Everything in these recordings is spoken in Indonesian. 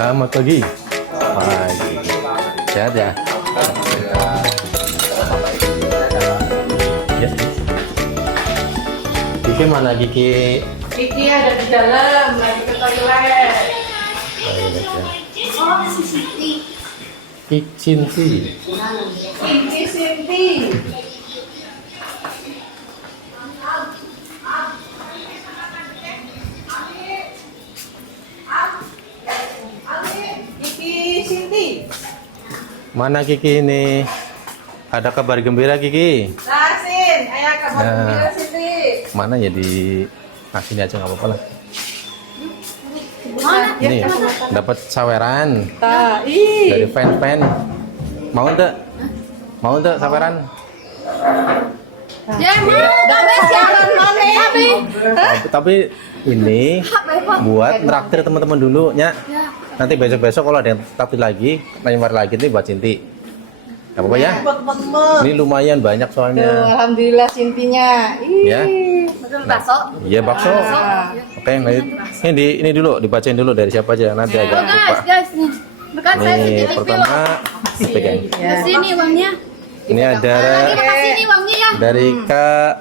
Selamat pagi. Pagi. Sehat ya? Yes. Kiki mana Kiki? Kiki ada di dalam, lagi ke toilet. Toilet ya. Oh, si Siti. Cinti. Kiki Sinti. Kiki Sinti. Mana Kiki ini? Ada kabar gembira Kiki? Nasin, ayah kabar Nah. gembira Sinti. Mana ya di sini aja nggak apa-apa lah. Mana? Ini dapat saweran dari Ih. fan-fan. Mau enggak? Mau enggak saweran? Ya, mana siaran mana? Tapi ini buat traktir teman-teman dulu ya. Nanti besok-besok kalau ada yang traktir lagi, nanya lagi nih buat Cinti. Gak apa-apa ya? Buat teman-teman. Ini lumayan banyak Tuh, soalnya. alhamdulillah Sintinya. Ya. Bakso. Iya bakso. Oke, ini dulu dibacain dulu dari siapa aja nanti agak Oh, lupa. guys, nih. Bukan saya Ini Siti pertama pegang. Sini uangnya. Ini ada Terima kasih nih uangnya ya. dari Kak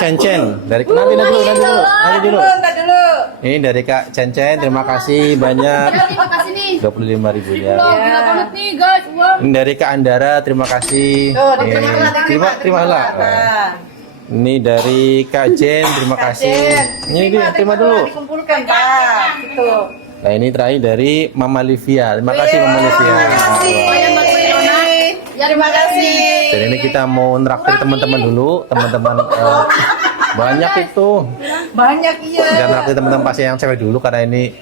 Cencen. Dari nanti dulu. Ntar dulu. Ini dari Kak Cencen. Terima kasih banyak. Ya, terima kasih nih. 25.000 ya. Loh, gila banget nih, guys. Uang. Ini dari Kak Andara. Terima kasih. Tuh, Terima lah. Ini dari Kak Jen. Terima kasih. Ini terima dulu. Dikumpulkan, Pak. Gitu. Nah ini terakhir dari Mama Livia. Terima kasih Mama Livia. Terima kasih. Ya, Terima kasih. Dan ini kita mau nraktir teman-teman dulu, teman-teman banyak itu. Banyak iya. Dan nraktir teman-teman pasti yang cewek dulu karena ini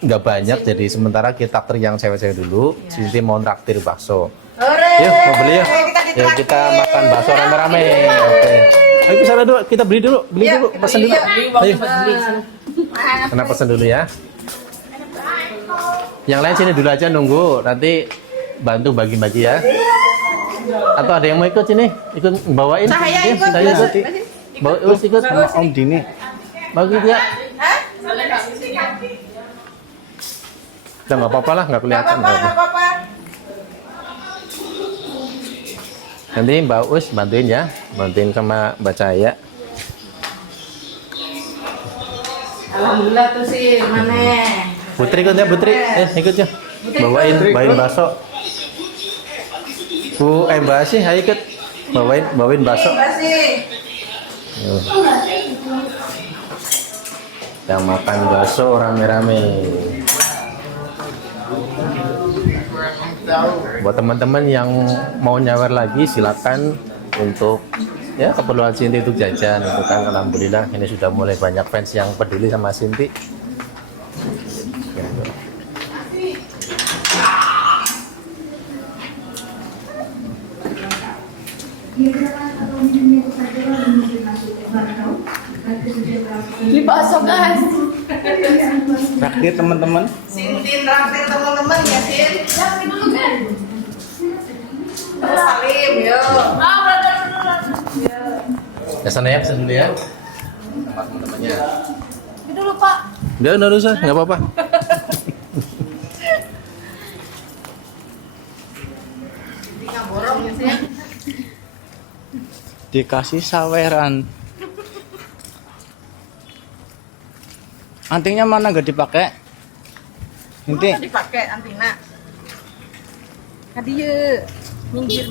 nggak banyak, jadi sementara kita traktir yang cewek-cewek dulu. Sinti mau nraktir bakso. Hore. Yuk mau beli ya? Kita Yuk kita makan bakso rame-rame. Oke. Ayo ke sana dulu, kita beli dulu, pesan dulu. Ayo. Kena pesan dulu ya. Yang lain sini dulu aja nunggu, nanti bantu bagi-bagi ya. Atau ada yang mau ikut sini? Ikut bawain? Saya Ya, ikut. saya ikut. Bawa ikut sama Om Dini. Bagi dia. Hah? Udah nggak apa-apa lah, nggak kelihatan. Nggak apa-apa. Nanti Mbak Us bantuin ya, bantuin sama Mbak Cahaya. Alhamdulillah tuh sih, mana? Putri ikut ya, Putri. Ikut ya. Bawain bakso. Mbak Asih, ayo ikut. Bawain bakso. Terima kasih. Kita makan bakso rame-rame. Buat teman-teman yang mau nyawer lagi silakan untuk ya keperluan Sinti untuk jajan itu kan alhamdulillah ini sudah mulai banyak fans yang peduli sama Sinti. Ya, Beli bakso, guys. Traktir teman-teman. Sintin traktir teman-teman ya, Sin. Ya, ini dulu, guys. Terus Salim, yo. ya sana ya pesan dulu ya sama teman-temannya. Ini dulu, Pak. Udah usah, nggak apa-apa. Tinggal borong ya, Sin. Dikasih saweran. Antingnya mana gak dipakai? Nanti Mana dipakai antina? Hadiah. Minggir.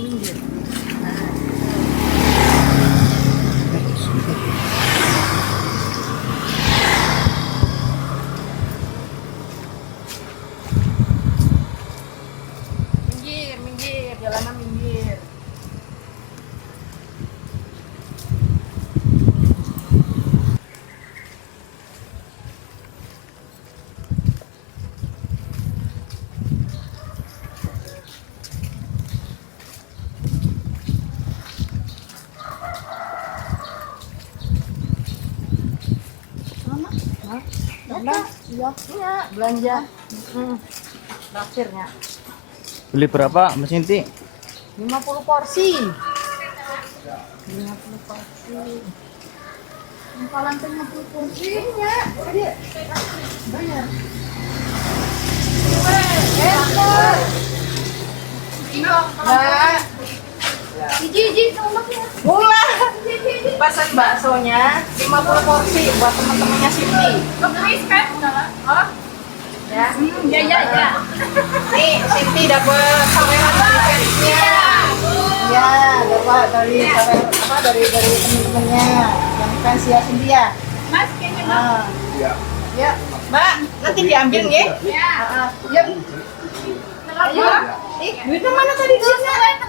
Minggir, jalanan minggir. Iya, belanja. Traktirnya beli berapa Mas Inti? 50 porsi. 50 porsi. Palan 50 porsinya. Jadi bayar. Mbak. Iji, tolong ya. Mula. Pesan baksonya 50 porsi buat teman-temannya Cindy. Oh. Ya. Ya. Nih, Cindy dapat saweran dari fansnya. Ya, dapat dari dari teman-temannya yang fans ya Cindy ya. Mas, kayaknya Ah. Ya. Mbak, nanti diambil ya. ya. Yuk. Ayo. Ih, duitnya mana tadi dia?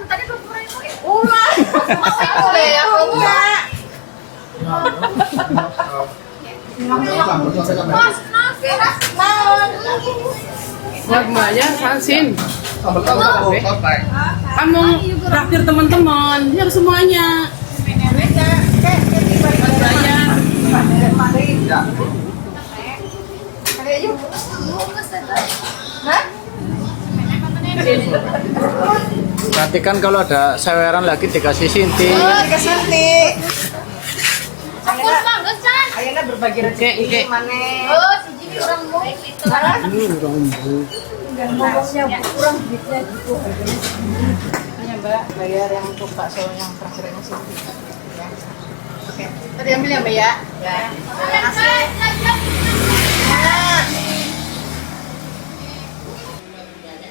Tadi 20.000. Ulah. Boleh ya, enggak. Mas. Wagmanya Sansin. Kamu traktir teman-teman, ya semuanya. Bayar. Ayo. Hah? Nanti kan kalau ada saweran lagi dikasih Sinti. Oh, dikasih nanti. Aku mangga, San. Ayeuna berbagi Oke. rezeki mana? Oh, si Jimmy orang mau gitu. Kurang duitnya gitu. Hanya Mbak bayar yang untuk bakso yang terakhirnya sih. Ya. Oke. Tadi ambil ya Mbak ya. Ya.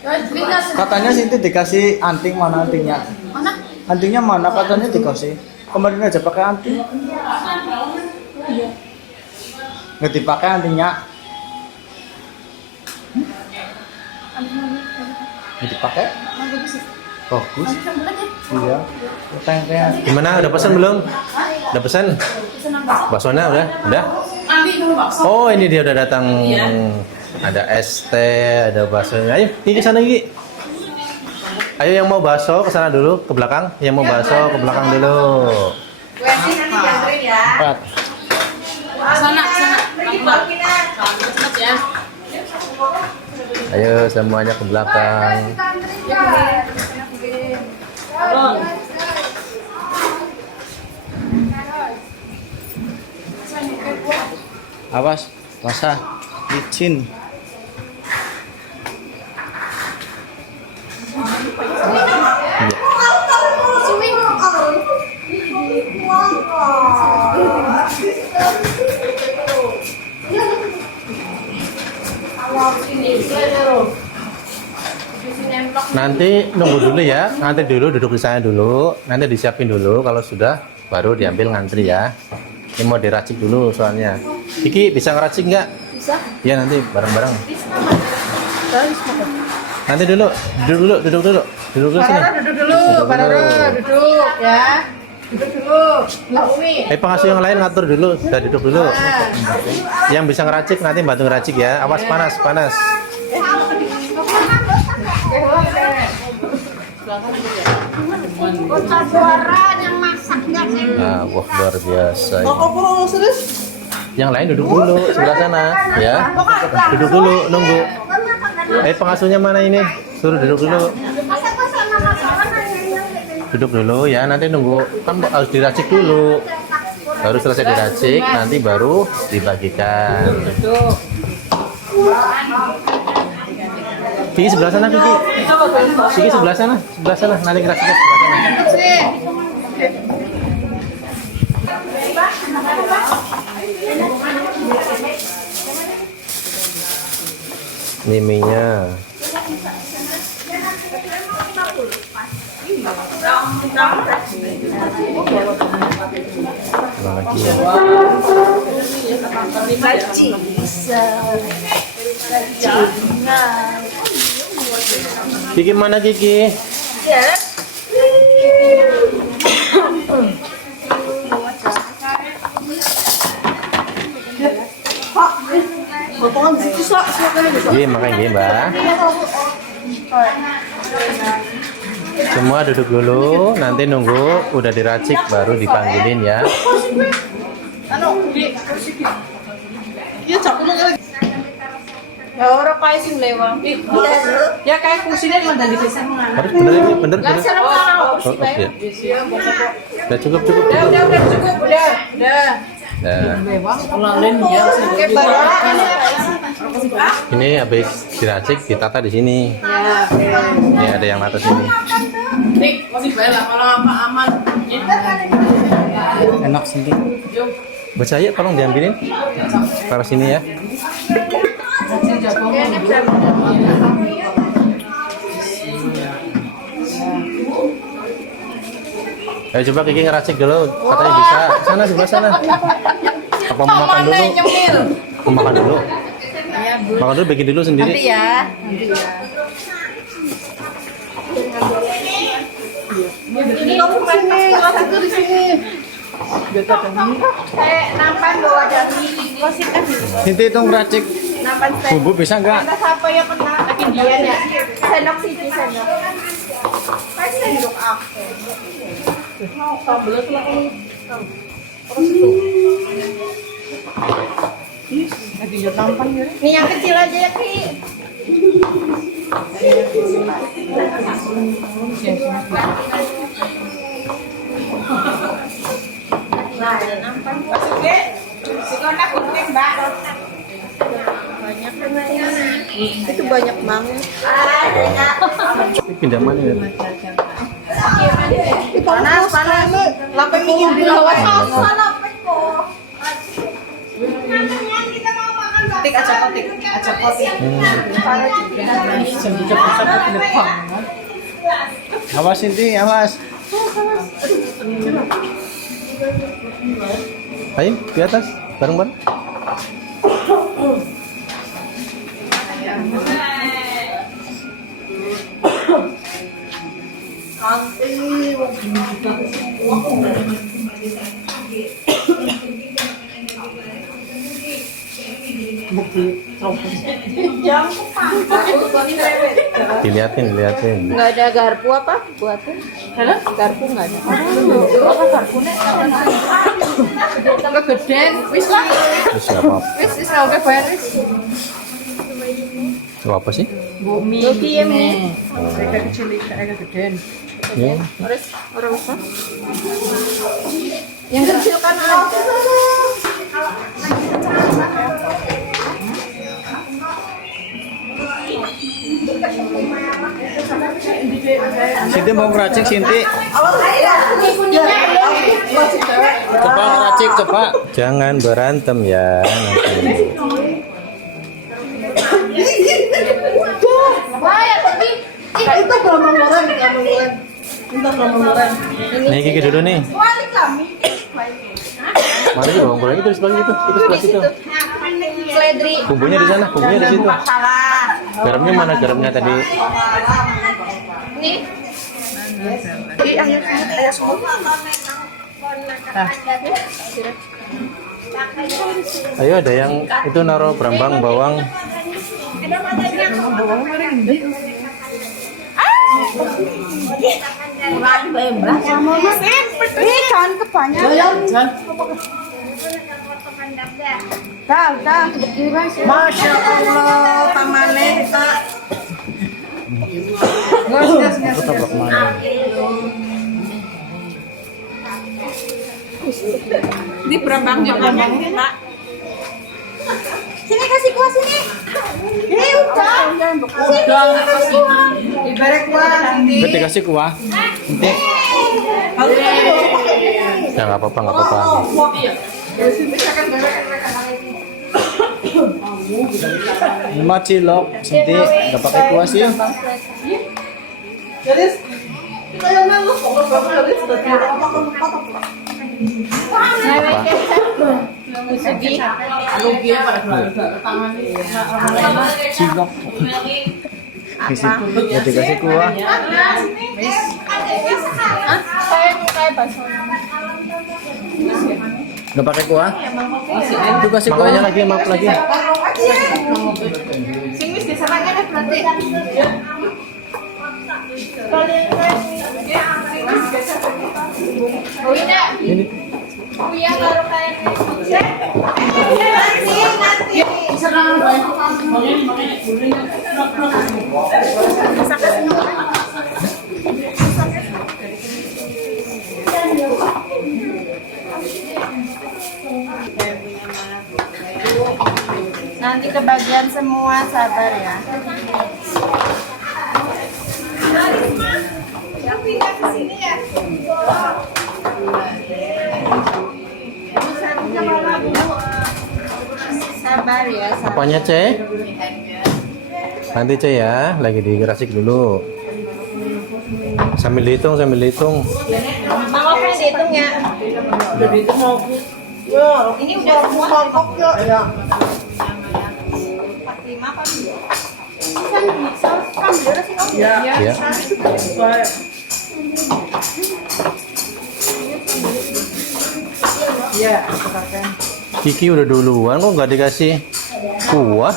Terima kasih. Katanya Sinti dikasih anting, mana antingnya? Mana? Antingnya mana katanya dikasih? Kemarin aja pakai anting. Nggak dipakai antingnya. Nggak dipakai? Bagus. Iya. Teng-teng. Gimana? Udah pesan belum? Udah pesan? Baksonya udah? Udah? Oh, ini dia udah datang. Ada es teh, ada baksonya. Ayo, Gigi ke sana Gigi. Ayo yang mau bakso ke sana dulu, ke belakang. Yang mau bakso ke belakang dulu. Wesi nanti dianterin ya. Pat. Sana. Ya. Ayo semuanya ke belakang. Awas, basah, licin. Nanti nunggu dulu ya, ngantri dulu, duduk di sana dulu, nanti disiapin dulu. Kalau sudah, baru diambil ngantri ya. Ini mau diracik dulu soalnya. Kiki bisa ngeracik nggak? Bisa. Ya nanti bareng-bareng. Nanti dulu, duduk dulu sini. Barara duduk dulu, Barara duduk ya. Duduk dulu. Mbak Umi. Pengasuh yang lain ngatur dulu, sudah duduk dulu. Yang bisa ngeracik nanti bantu ngeracik ya. Awas panas. Suara yang masaknya sih. Nah, wah luar biasa. Yang lain duduk dulu sebelah sana, ya. Duduk dulu, nunggu. Pengasuhnya mana ini? Suruh duduk dulu. Duduk dulu ya, nanti nunggu. Kan harus diracik dulu. Baru selesai diracik, nanti baru dibagikan. Kiki sebelah sana, Kiki. Kiki sebelah sana, nanti ngeraciknya sebelah sana. Ini mie-nya. Lagi ya. Kiki mana Kiki? Iya, makan gini, Mbak. Semua duduk dulu, nanti nunggu udah diracik baru dipanggilin ya. Ya orang kayak sih lewat. Ya kayak kursinya cuma dari desa mana. Harus bener ini, bener. Lah sekarang mau kursi Oh, oke. bayar. Udah cukup. Udah cukup, udah. Nah, Pulang ya. Oke, Barara ini apa sih? Ini habis diracik, ditata di sini. Ya, oke. Ini ada yang atas ini. Dik, masih bayar lah kalau apa aman. Enak Cindy. Baca ya, tolong diambilin. Taruh sini ya. Ayo coba Kiki ngeracik dulu, katanya bisa. Sana sebelah sana. Apa mau makan dulu? Mau makan dulu. Makan dulu, bikin dulu sendiri. Nanti ya. Ini kamu sini, kasih tuh di sini. Nampan bawa dari kosikan. Cindy itu ngeracik Nampan bumbu bisa nggak? siapa yang pernah bikin dia ya? Sendok sini, sendok. Pas sendok aku. Ini yang kecil aja ya, Ki. Nah, nampan. Oke. Sekolah kunting, Mbak. Banyak itu banyak banget. Pindah mana ya? Panas, panas. Lapeng ingin di bawah. Tik aja kotik, aja kotik. Awas Cindy, awas. Ayo di atas, bareng-bareng. Diliatin. Nggak ada garpu apa buatnya? Garpu nggak ada. Apa garpunya? Nggak gede. Wis lah. Terus nggak apa-apa. Wis oke bayar wis. Itu apa sih? Bumi ya mi. Kayak kecil, kayak gede. Ini Terus orang apa? Yang kecil kan ada. Cindy mau ngeracik Cindy. Coba ngeracik coba. jangan berantem ya. Nanti. Itu gelombang goreng. Minta gelombang goreng. Nih Kiki dulu nih. Balik kami. Mana sih bawang goreng itu sebelah situ? Itu sebelah situ. Seledri. Bumbunya di sana, bumbunya di situ. Salah. Garamnya mana garamnya tadi? Nih. Ayo semua. Ayo ada yang itu naruh berambang bawang. Ini jangan kebanyakan. Udah. Masya Allah, pamane kita. Ini berambangnya Pak. Sini kasih kuah sini. Udah. Ibarat kuah nanti. Berarti kasih kuah. Cindy. Ya nggak apa-apa. Lima cilok Cindy. Nggak pakai kuah sih. Cilok. Berarti kasih kuah. Kayak bakso. Nggak pakai kuah. Itu kasih kuah. Makanya lagi, maaf lagi. Sing wis diserahkan ya berarti. Oh iya. Ini Kuya karo kayaknya. Nanti. Nanti kebagian semua, sabar ya. Sabar ya, sabar. Apanya, Ce? Nanti, Ce ya, lagi dirasik dulu. Sambil dihitung, sambil dihitung. Bang Open dihitung ya. Ini udah semua. Ya. 45 apa? Ya. Iya, Kiki udah duluan kok nggak dikasih kuah.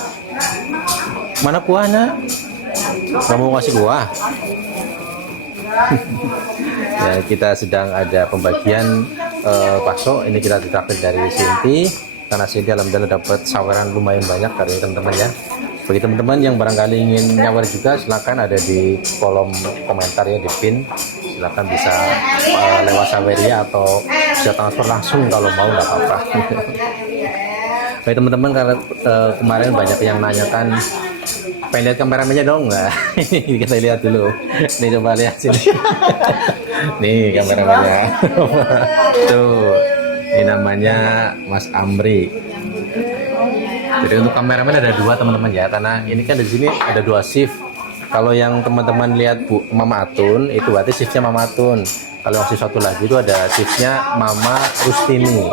Mana kuahnya? Kamu mau kasih kuah? Ya, kita sedang ada pembagian bakso. Ini kita ditraktir dari Sinti. Karena Sinti alhamdulillah dapat saweran lumayan banyak dari teman-teman ya. Bagi teman-teman yang barangkali ingin nyawer juga, silakan ada di kolom komentar ya, di pin. Silakan bisa lewat Saweria atau bisa transfer langsung kalau mau, nggak apa-apa. Baik teman-teman, karena kemarin banyak yang nanyakan, pengen lihat kameramennya dong nggak? Kita lihat dulu. Nih coba lihat sini. Nih kameramennya. Tuh, ini namanya Mas Amri. Jadi untuk kameramen ada dua teman-teman ya, karena ini kan di sini ada dua shift. Kalau yang teman-teman lihat Bu Mama Atun, itu berarti shiftnya Mama Atun. Kalau yang shift satu lagi itu ada shiftnya Mama Rustini.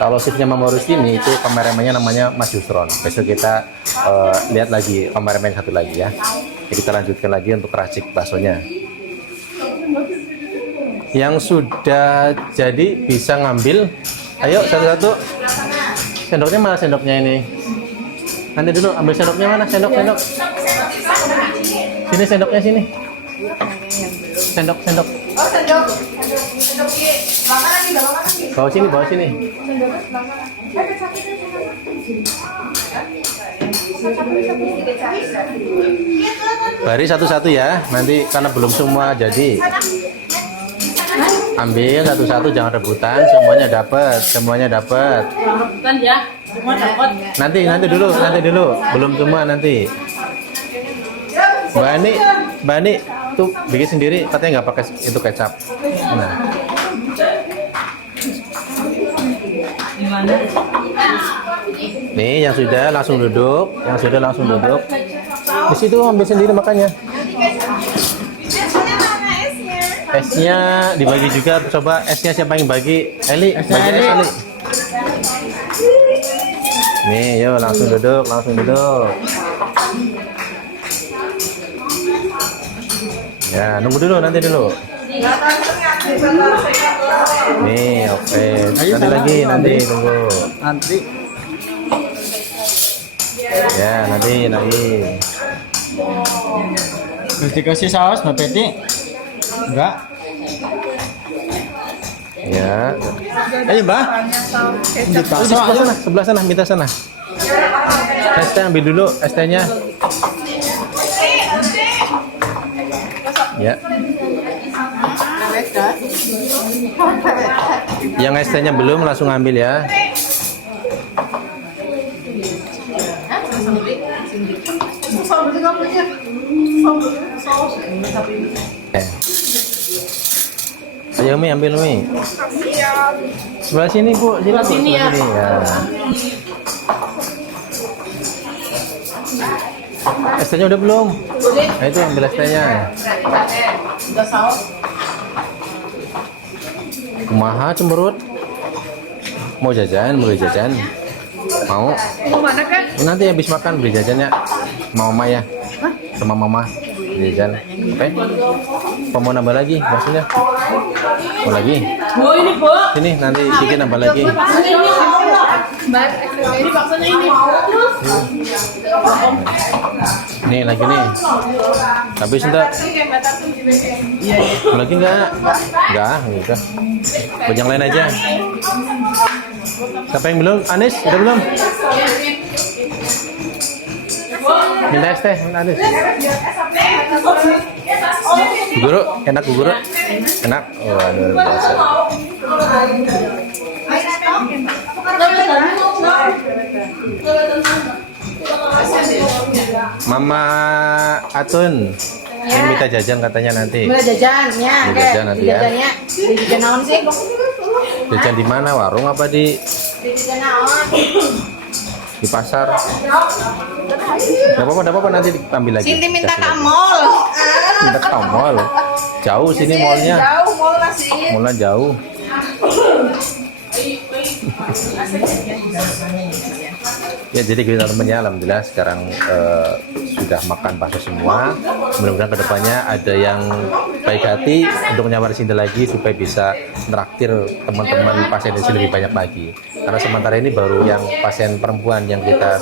Kalau shiftnya Mama Rustini itu kameramennya namanya Mas Yusron. Besok kita lihat lagi kameramen satu lagi ya. Jadi kita lanjutkan lagi untuk racik baksonya. Yang sudah jadi bisa ngambil. Ayo satu-satu. Sendoknya mana sendoknya ini? Nanti dulu ambil sendoknya mana? Sendok. Sini sendoknya sini. Sendok. Oh, sendok. Sendok ini. Belakang lagi. Bawa sini. Bari satu-satu ya. Nanti karena belum semua jadi. Ambil satu-satu, jangan rebutan. Semuanya dapat. Kan ya, semua dapat. Nanti dulu. Belum semua nanti. Mbak Ani tuh bikin sendiri, katanya nggak pakai itu kecap. Nah. Nih yang sudah langsung duduk. Di situ ambil sendiri makanya. Esnya dibagi juga, coba esnya siapa yang bagi? Eli, bagi es Eli. Nih, yuk langsung duduk. Ya, nunggu dulu, nanti dulu. Nih, oke. Nanti tunggu. Antri. Ya, nanti lagi. Terus dikasih saus Mbak Peti? Enggak. Ya. Ayo Mbak. Di sebelah sana, minta sana. Es ambil dulu, ST-nya. Ya. Yang ST-nya belum langsung ambil ya. Ayo Mi, ambil Mi. Sebelah sini Bu, sini ya. ST-nya udah belum? Nah itu ambil ST-nya. Kumaha cemberut? Mau jajan, beli jajan? Mau? Mau mana kan? Nanti habis makan beli jajannya. Sama Mama ya? Sama Mama beli jajan. Oke? Apa mau nambah lagi maksudnya? Mau lagi? Bu, ini Bu. Sini nanti Kiki nambah lagi. Baksonya ini. Mbak, ini baksonya ini. Nih lagi nih. Habis enggak? Mau lagi enggak? Enggak, udah. Buat yang lain aja. Siapa yang belum? Anis, udah belum? Minta es teh, minta Anis. Bu Guru, enak Bu Guru? Enak? Wah, luar biasa. Mama Atun yang minta jajan katanya nanti. Mulai jajan ya, Mulai jajan nanti ya. jajannya. Di jajan naon sih? Jajan di mana? Warung apa di Di jajan naon? di pasar? Gak apa-apa nanti diambil lagi. Cinti minta Kasih ke lagi. mall. Minta ke mall. Jauh sini mallnya. Jauh mall lah sih. Mallnya jauh. Ya jadi kita teman-teman ya, alhamdulillah sekarang sudah makan bakso semua. Mudah-mudahan kedepannya ada yang baik hati untuk nyamar Cinta lagi supaya bisa traktir teman-teman pasien di sini lebih banyak lagi. Karena sementara ini baru yang pasien perempuan yang kita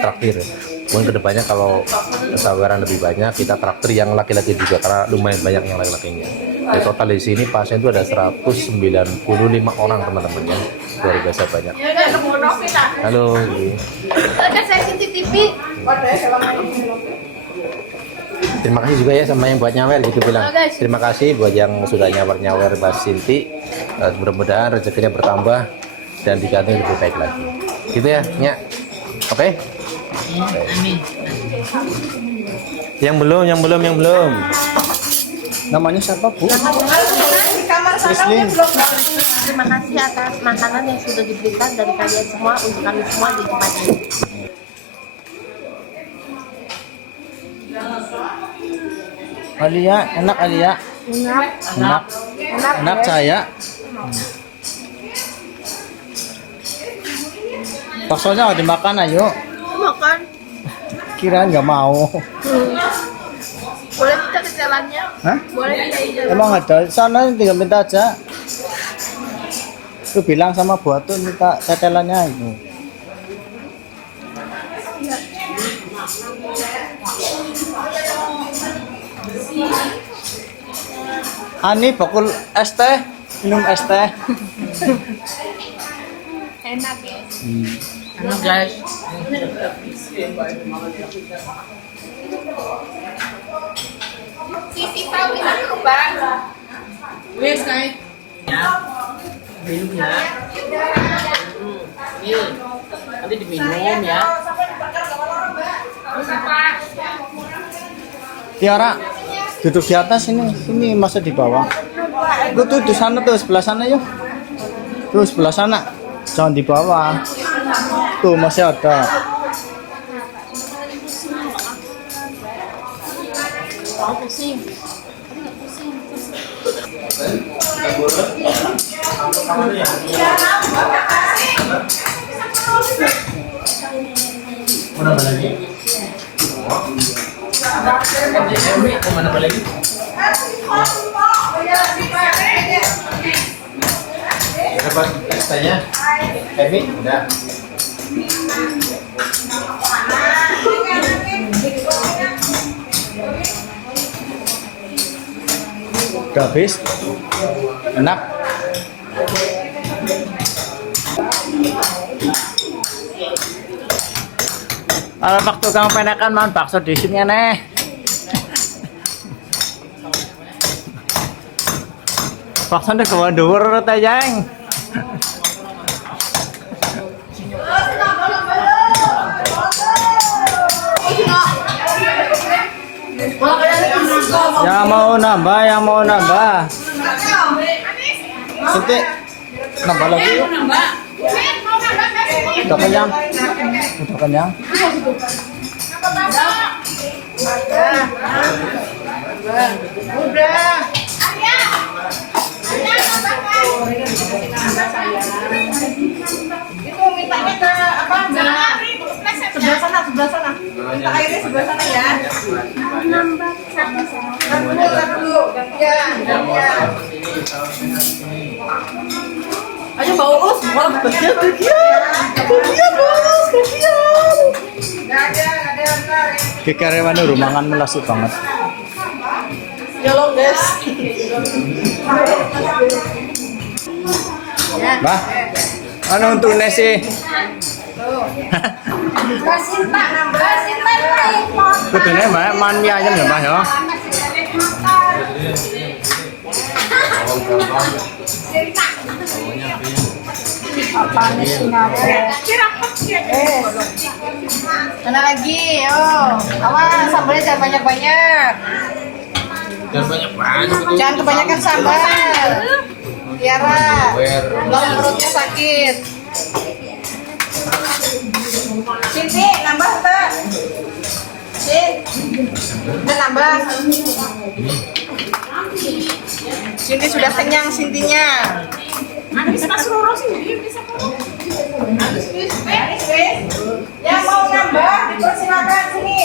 traktir. Mungkin kedepannya kalau saweran lebih banyak kita traktir yang laki-laki juga karena lumayan banyak yang laki-lakinya. Di total di sini pasien itu ada 195 orang teman-teman ya. Luar biasa banyak. Halo. Ada saya CCTV. Terima kasih juga ya sama yang buat nyawer gitu bilang. Halo, guys. Terima kasih buat yang sudah nyawer Mbak Sinti. Mudah-mudahan rezekinya bertambah dan diganti lebih baik lagi. Gitu ya, Nya. Oke? Amin. Yang belum. Namanya siapa, Bu? Kamar Krislin. Terima kasih atas makanan yang sudah diberikan dari kalian semua untuk kami semua di tempat ini. Alia, enak Alia. Enak. Enak saya. Baksonya dimakan ayo. Makan. Kirain nggak mau. Boleh minta ketelannya? Hah? Boleh minta ketelannya? Emang ada? Sana tinggal minta aja. Lu bilang sama Bu Atun minta tetelannya itu. Ani bakul es teh, minum es teh. Enak ya. Ano guys? Sisi tahu ini Bang. Wes kay. Minum ya. Ini. Nanti diminum ya. Tiara, duduk di atas ini masa di bawah. Lu tuh di sana tuh sebelah sana yuk. Tuh sebelah sana, jangan di bawah. Tuh masih ada. Mau pusing. Dapat tanya? Emi, udah. Udah habis. Enak. Kalau waktu kamu penekan mau bakso di sini nih. Bakso nih kewan dhuwur ta, Jeng. Yang mau nambah. Siti, nambah lagi yuk. Udah kenyang. Udah kenyang. Udah. Itu mintanya ke apa? Sebelah sana. Minta airnya sebelah sana ya. Ntar dulu. Gantian. Ayo bawa us, malah bagian. Nggak ada ntar. Ki karyawane rumangan melasih banget. Nyolong guys. Mbah. Anu untuk nasi. Sinta nambah. Sinta repot. Kudune Mbak man mie ayam ya, Mbah ya. Apa nih sinare? Kira-kira. Mana lagi? Oh, awas sambalnya jangan banyak-banyak. Dan banyak-banyak itu. Jangan kebanyakan sambal. Tiara, kalau perutnya sakit. Sini nambah tak? Udah nambah. Cinti sudah kenyang Cintinya. Yang mau nambah dipersilakan sini.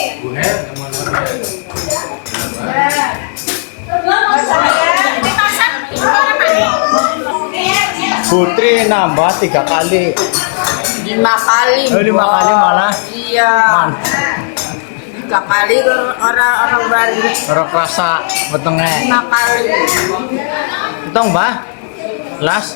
Putri nambah 3 kali. 5 kali. Oh, 5 kali malah. Iya. 3 kali orang baru. Orang kerasa wetenge. 5 kali. Tong, Mbah. Las.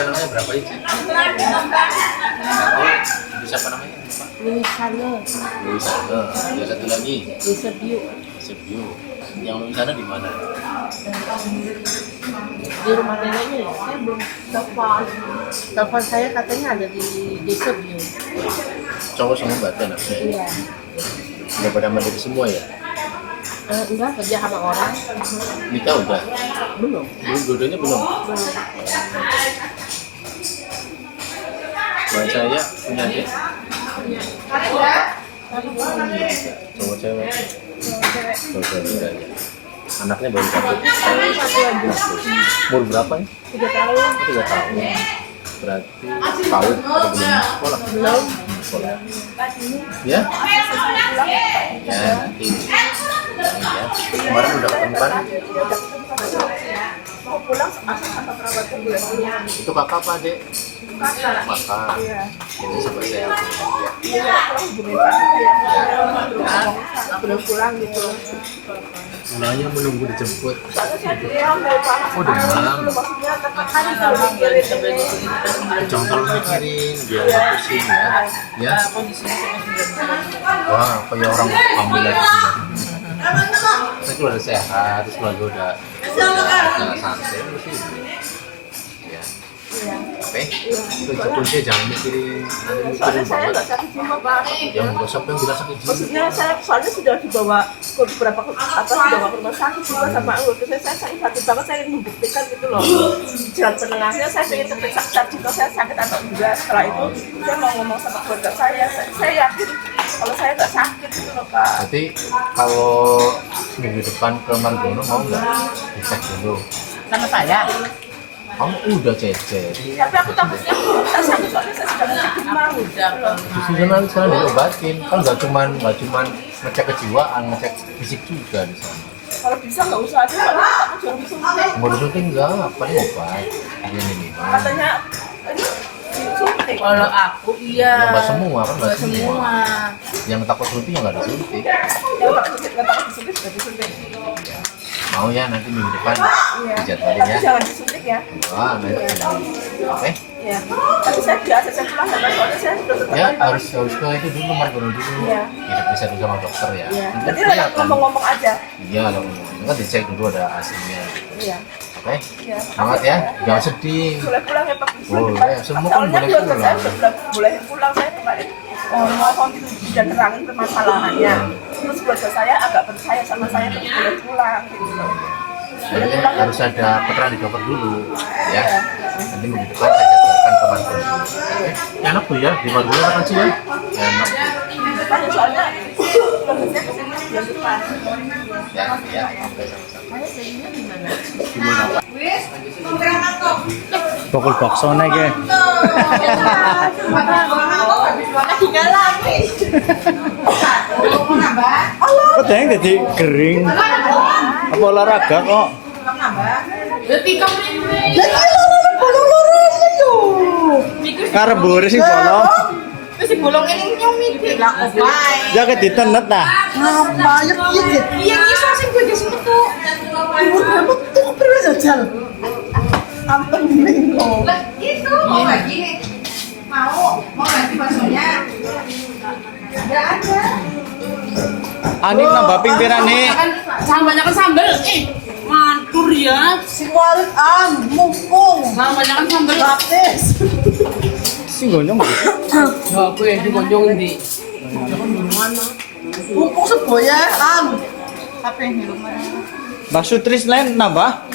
Namanya berapa ini? Siapa namanya? Luisana Luisana. Yang satu lagi Disebut Sebio. Yang Luisana di mana? di rumah neneknya ya. Saya belum telepon saya katanya ada di Disebut. Cowok sama mbak anaknya. Iya. Udah pada mandiri semua ya? Enggak, kerja sama orang. Nikah udah? Belum. Belum, dua-duanya belum? Mbak saya punya adik? Cowok cewek? Cowok cewek enggak ya? Anaknya baru satu? Umur berapa ya? 3 tahun. 3 tahun. Berarti PAUD atau belum sekolah? Belum. Sekolah. Ya? Ya, nanti. Ya. Kemarin udah ketemukan? Mau pulang sama perawatnya bulan ini. Itu kakak apa adek? Kakak. Ini sampai saya. Iya, pulang hubungin Pak ya. Belum pulang gitu. Mulanya menunggu dijemput. Oh, demam. maksudnya tetap hari kalau mikirin Jangan terlalu mikirin, biar nggak pusing ya. Ya. Wah, kayak orang hamil lagi. Saya kalau udah sehat, terus keluarga udah santai, mesti. Ya. Oke. Itu kunci jangan mikirin, nanti mikirin saya banget. nggak sakit jiwa Pak. Yang gosok yang bilang sakit jiwa. Maksudnya saya soalnya sudah dibawa ke beberapa dibawa ke rumah sakit juga sama anggota saya sakit hati banget, saya ingin membuktikan gitu loh. Jalan penengahnya saya ingin terperiksa juga saya sakit atau enggak. Setelah itu saya mau ngomong sama keluarga saya yakin kalau saya nggak sakit gitu loh Pak. Berarti kalau minggu depan ke Margono mau nggak dicek dulu? Sama saya. Kamu udah cecek. Tapi aku takutnya saya sakit soalnya saya sudah ngecek demam. Justru jangan sekarang diobatin. Kan nggak cuman ngecek kejiwaan, ngecek fisik juga di sana. Kalau bisa nggak usah aja, soalnya aku jangan disuntik. Mau disuntik enggak? Paling obat. Ini. Katanya ini disuntik. Kalau aku iya. Nggak semua kan nggak semua. Semua. Yang takut suntik yang nggak disuntik. Yang takut disuntik sudah disuntik. Mau ya nanti minggu depan Iya. dijadwalin Tapi ya. jangan disuntik ya. Wah, nanti bilang. Oke. Iya. Tapi saya biasa saya pulang karena soalnya saya sudah tetap. Ya harus ke itu dulu Margono dulu. Iya. Kita bisa dulu sama dokter ya. Iya. Nanti Jadi kelihatan. ngomong-ngomong aja. Iya, lo kan dicek dulu ada hasilnya. Iya. Oke. Iya. Semangat ya, jangan sedih. Boleh pulang ya Pak. Boleh, semua kan Soalnya boleh keluarga pulang. saya sudah boleh pulang, saya kemarin mohon gitu tidak terangin permasalahannya. Terus keluarga saya agak percaya sama saya terus boleh pulang gitu loh. Jadi harus ada keterangan di dokter dulu, ya. Nanti minggu depan saya jadwalkan ke Margono. Oke. Enak tuh ya, di Margono kan sih ya. Enak. Makanya soalnya keluarga saya kesini bulan depan. Ya. Oke, sama-sama. Gimana? Pokok bakso naik ya. Kok teng jadi kering? Apa olahraga kok? Karep bore sing bolong. Wis bolong ini nyong mikir lah kok bae. Ya ke ditenet ta. Iya iso sing gue di situ. Jal. Anteng bingung. Lah, itu mau nggak gini? Mau ganti baksonya? Nggak ada. Ani nambah pinggiran nih. Kan jangan banyakan sambel. Mantur ya. Si warit mumpung. Jangan banyakan sambel. Gratis. Sing gonyong. Ya, aku yang digonjong di. Mumpung seboya Apa yang di rumah? Bakso tris lain nambah?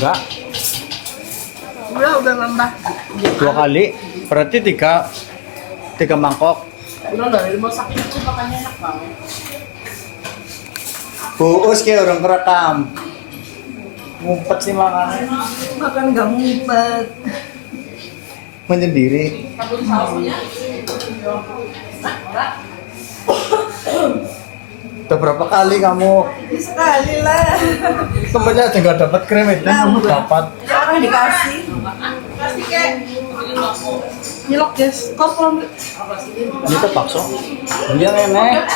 Enggak. udah nambah. 2 kali. Berarti 3 mangkok. Udah dari rumah sakit itu makanya enak banget. Buus kayak orang kerekam. Ngumpet sih makannya. Makan nggak ngumpet. Menyendiri. Kabut sausnya. Udah berapa kali kamu Sekali lah. kemarin aja nggak dapat krim itu kamu dapat. Ya orang dikasih. Kasih kek. Nyelok guys. Kopong. Ini tuh bakso. Yang enak.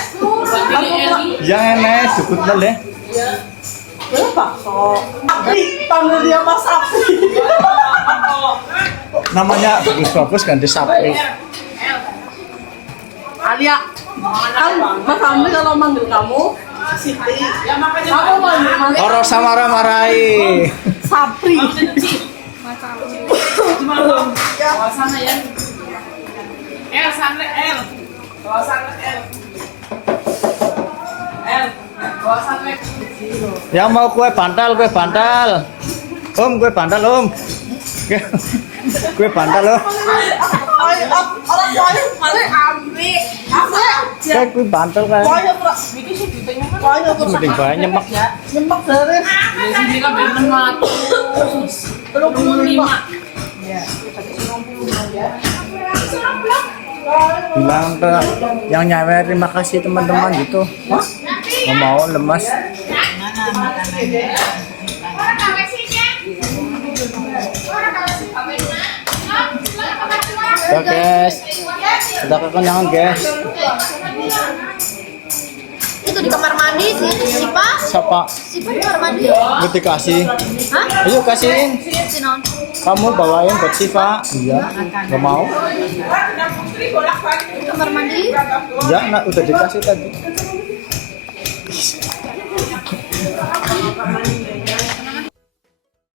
Yang enak cukup boleh. Ya bakso. Sapri. Panggil dia Mas Sapri. Namanya bagus-bagus ganti Sapri. Alia. Kan Mas Sapri kalau manggil kamu Siti. Kamu manggil Mas Orang sama marahi. Sapri. Bawa sana ya. Sana L. Bawa sana L. Bawa sana. Yang mau kue bantal. Om, kue bantal om. Kue bantal om. Orang kaya malah ambil. Kayak kue bantal kan. Kaya pula. Bikin sih ditanya. Kaya pula. Mending banyak nyemek. Nyemek dari. Dari sini kan beli 600. 25. Bilang ke yang nyawer terima kasih teman-teman gitu. Nggak mau lemas. Ya guys, udah kekenyangan guys. Itu di kamar mandi sih, Sipa. Siapa? Sipa di kamar mandi. Gue dikasih. Hah? Ayo kasihin. Sinon. Kamu bawain buat Siva. Iya. Nggak mau? Di kamar mandi. Iya, udah dikasih tadi.